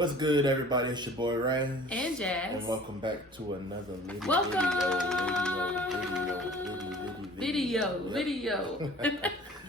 What's good, everybody? It's your boy Ryan And Jazz. and welcome back to another Video.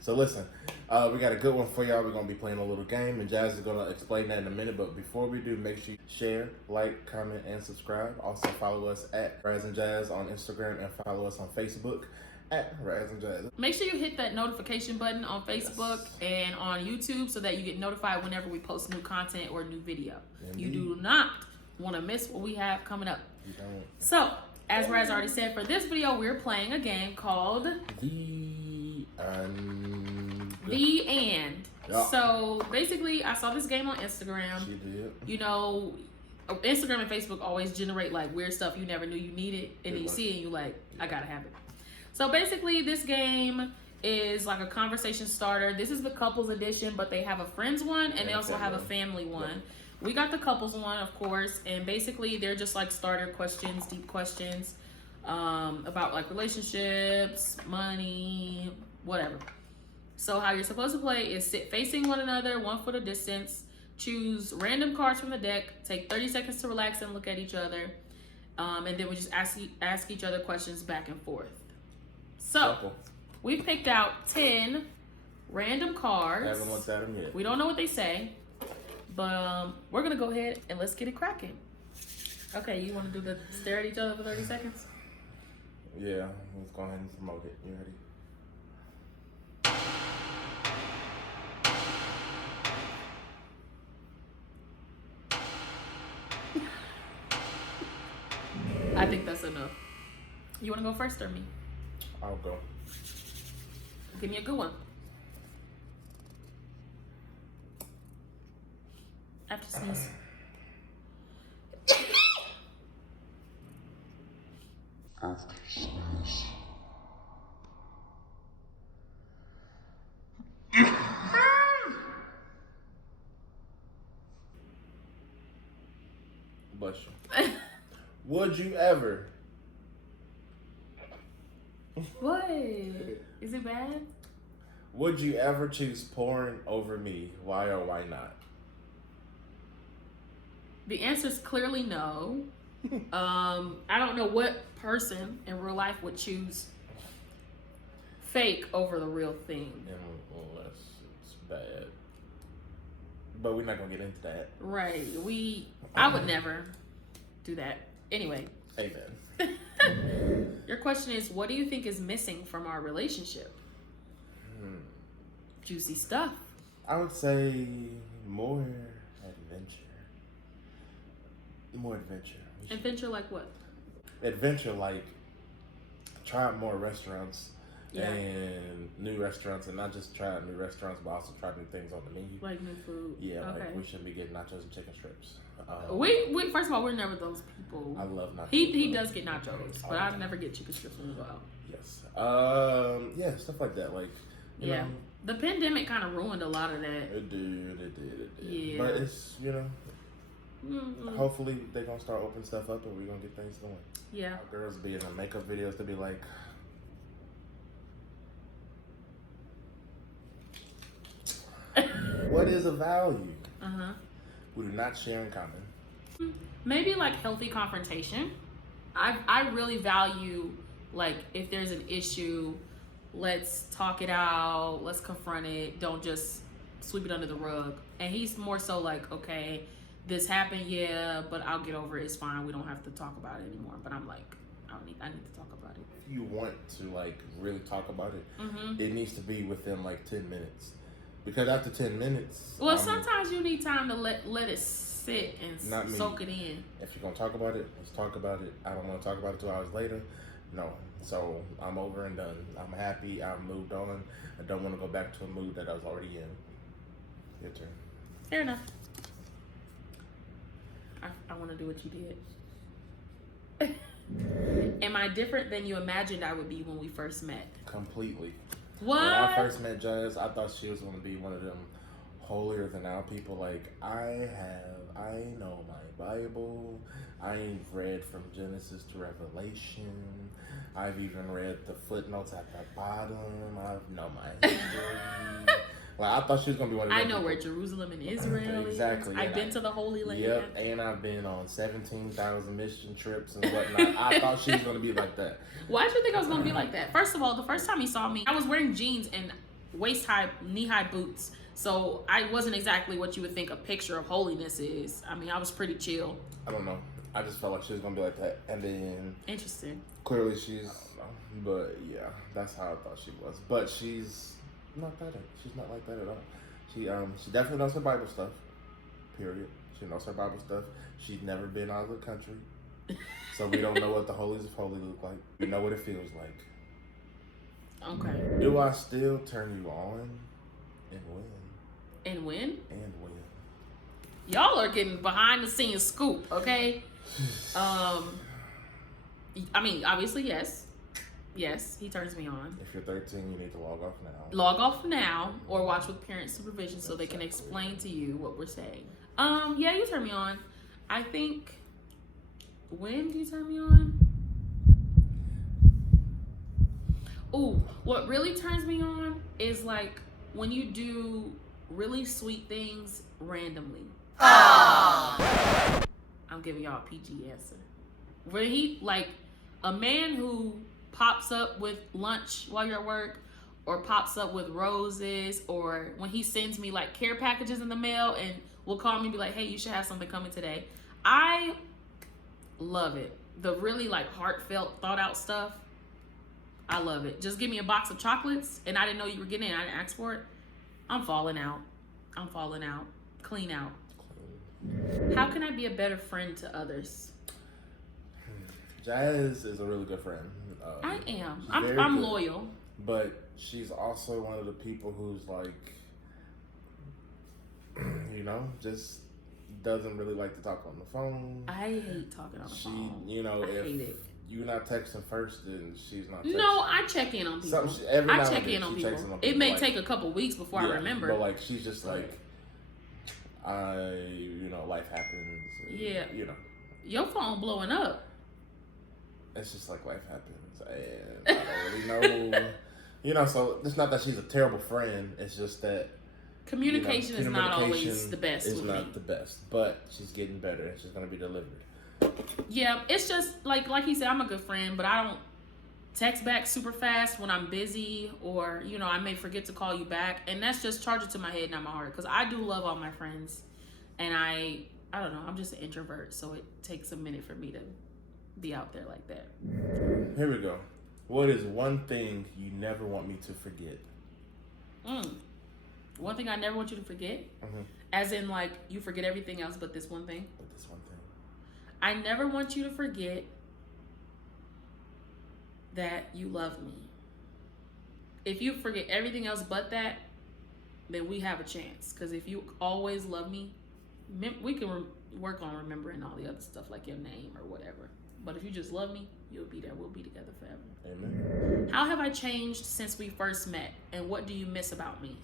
So listen, we got a good one for y'all. We're gonna be playing a little game, and Jazz is gonna explain that in a minute. But before we do, make sure you share, like, comment, and subscribe. Also follow us at Raz and Jazz on Instagram and follow us on Facebook at Raz and Jazz. Make sure you hit that notification button on Facebook and on YouTube so that you get notified whenever we post new content or new video. Indeed. You do not want to miss what we have coming up. You don't. So, as Raz already said, for this video, we're playing a game called The and. Yeah. So, basically, I saw this game on Instagram. She did. You know, Instagram and Facebook always generate like weird stuff you never knew you needed, and then you see it and you like, I gotta have it. So basically this game is like a conversation starter. This is the couples edition, but they have a friends one and they also have a family one. Yep. We got the couples one, of course, and basically they're just like starter questions, deep questions about like relationships, money, whatever. So how you're supposed to play is sit facing one another, 1 foot of distance, choose random cards from the deck, take 30 seconds to relax and look at each other, and then we just ask each other questions back and forth. So, we picked out 10 random cards. I haven't looked at them yet. We don't know what they say, but we're going to go ahead and let's get it cracking. Okay, you want to do the stare at each other for 30 seconds? Yeah, let's go ahead and promote it. You ready? I think that's enough. You want to go first or me? I'll go. Give me a good one. After sneeze. After sneeze. Bless you. Would you ever? What? Is it bad? Would you ever choose porn over me? Why or why not? The answer is clearly no. I don't know what person in real life would choose fake over the real thing. Unless it's bad. But we're not gonna get into that. Right. I would never do that. Anyway. Amen. Your question is, what do you think is missing from our relationship? Juicy stuff. I would say more adventure. More adventure. Adventure like what? Adventure like try out more restaurants and new restaurants, and not just try out new restaurants, but also try new things on the menu. Like new food. Yeah, okay. like we shouldn't be getting nachos and chicken strips. We first of all, we're never those people. I love nachos. He does get nachos, but I never get chicken strips when we go out. Yes. Yeah, stuff like that. Like, you know, the pandemic kind of ruined a lot of that. It did. Yeah. But it's, hopefully they're going to start opening stuff up and we're going to get things going. Yeah. Our girls be in the makeup videos to be like, what is a value? We do not share in common. Maybe like healthy confrontation. I really value, like, if there's an issue, let's talk it out, let's confront it, don't just sweep it under the rug. And he's more so like, okay, this happened, yeah, but I'll get over it, it's fine, we don't have to talk about it anymore. But I'm like, I need to talk about it. If you want to like really talk about it, it needs to be within like 10 minutes. Because after 10 minutes... Well, sometimes you need time to let it sit and soak it in. If you're going to talk about it, let's talk about it. I don't want to talk about it 2 hours later. No. So I'm over and done. I'm happy. I've moved on. I don't want to go back to a mood that I was already in. Your turn. Fair enough. I want to do what you did. Am I different than you imagined I would be when we first met? Completely. What? When I first met Jazz, I thought she was going to be one of them holier than thou people. Like, I know my Bible. I've read from Genesis to Revelation. I've even read the footnotes at the bottom. I know my history. Like I thought she was gonna be one of them. I know people. where Jerusalem and Israel Exactly. is. I've been to the Holy Land. Yep, and I've been on 17,000 mission trips and whatnot. I thought she was gonna be like that. Why did you think I was gonna be like that? First of all, the first time he saw me, I was wearing jeans and waist high, knee high boots. So I wasn't exactly what you would think a picture of holiness is. I mean, I was pretty chill. I don't know. I just felt like she was gonna be like that, and then Interesting. clearly she's. I don't know. But yeah, that's how I thought she was. But she's not that. She's not like that at all. She definitely knows her Bible stuff. Period. She knows her Bible stuff. She's never been out of the country, so we don't know what the holies of holy look like. We know what it feels like. Okay. Do I still turn you on? And when? And when? And when? Y'all are getting behind the scenes scoop, okay? I mean, obviously, yes. Yes, he turns me on. If you're 13, you need to log off now. Log off now or watch with parent supervision so they can explain to you what we're saying. Yeah, you turn me on. I think, when do you turn me on? Ooh, what really turns me on is like when you do really sweet things randomly. I'm giving y'all a PG answer. Where he, like, a man who pops up with lunch while you're at work, or pops up with roses, or when he sends me like care packages in the mail and will call me and be like, hey, you should have something coming today. I love it. The really like heartfelt, thought out stuff. I love it. Just give me a box of chocolates and I didn't know you were getting it. I didn't ask for it. I'm falling out. I'm falling out. Clean out. How can I be a better friend to others? Jazz is a really good friend. I am. She's I'm very good. loyal. But she's also one of the people who's like, you know, just doesn't really like to talk on the phone. I hate talking on the phone. You know, I if hate it. you're not texting first, then she's not texting. No, I check in on people. I check in on people. It may take a couple weeks before I remember. But like, she's just like, you know, life happens. And, Yeah. You know. Your phone blowing up. It's just like life happens, and I don't really know. You know, so it's not that she's a terrible friend. It's just that communication is not always the best. It's not the best, but she's getting better, and she's gonna be delivered. Yeah, it's just like he said, I'm a good friend, but I don't text back super fast when I'm busy, or you know, I may forget to call you back, and that's just charge it to my head, not my heart, because I do love all my friends, and I don't know, I'm just an introvert, so it takes a minute for me to be out there like that. Here we go. What is one thing you never want me to forget? One thing I never want you to forget? As in, like, you forget everything else but this one thing? But this one thing. I never want you to forget that you love me. If you forget everything else but that, then we have a chance. Because if you always love me, we can work on remembering all the other stuff, like your name or whatever. But if you just love me, you'll be there. We'll be together forever. Amen. How have I changed since we first met? And what do you miss about me?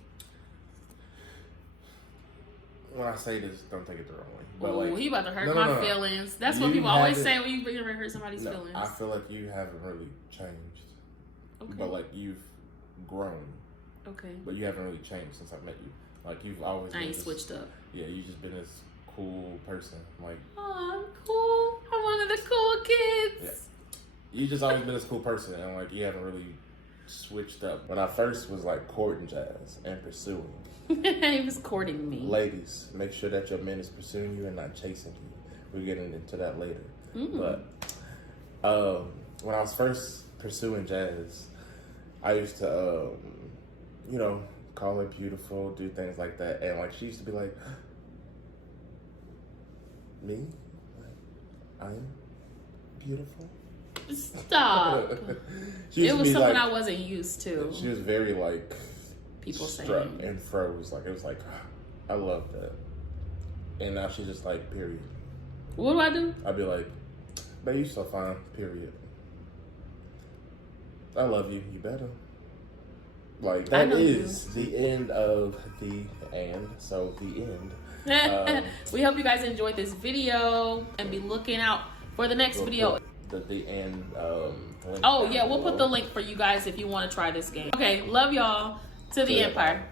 When I say this, don't take it the wrong way. But Oh, like, he about to hurt no. my feelings. That's what You people always haven't- say when you ever hurt somebody's no, feelings. I feel like you haven't really changed. Okay. But like, you've grown. Okay. But you haven't really changed since I met you. Like, you've always I been ain't this, switched up. Yeah, you've just been this cool person. Like, Oh, I'm cool. I'm one of the cool kids. yeah. You just always been this cool person, and like, you haven't really switched up. When I first was like courting Jazz and pursuing, He was courting me. ladies, make sure that your man is pursuing you and not chasing you. We're getting into that later. But when I was first pursuing Jazz, I used to, you know, call her beautiful, do things like that, and like she used to be like, "Me, I'm beautiful." Stop. She used It to was be something like, I wasn't used to. She was very like People struck saying. and froze. Like it was like, I love that. And now she's just like, period. What do I do? I'd be like, babe, you so fine, period. I love you. You better. Like that know is the end of the and. So the end. We hope you guys enjoyed this video and be looking out for the next video. The end. Link Oh down yeah, we'll below. put the link for you guys if you want to try this game. Okay, love y'all. To the Empire.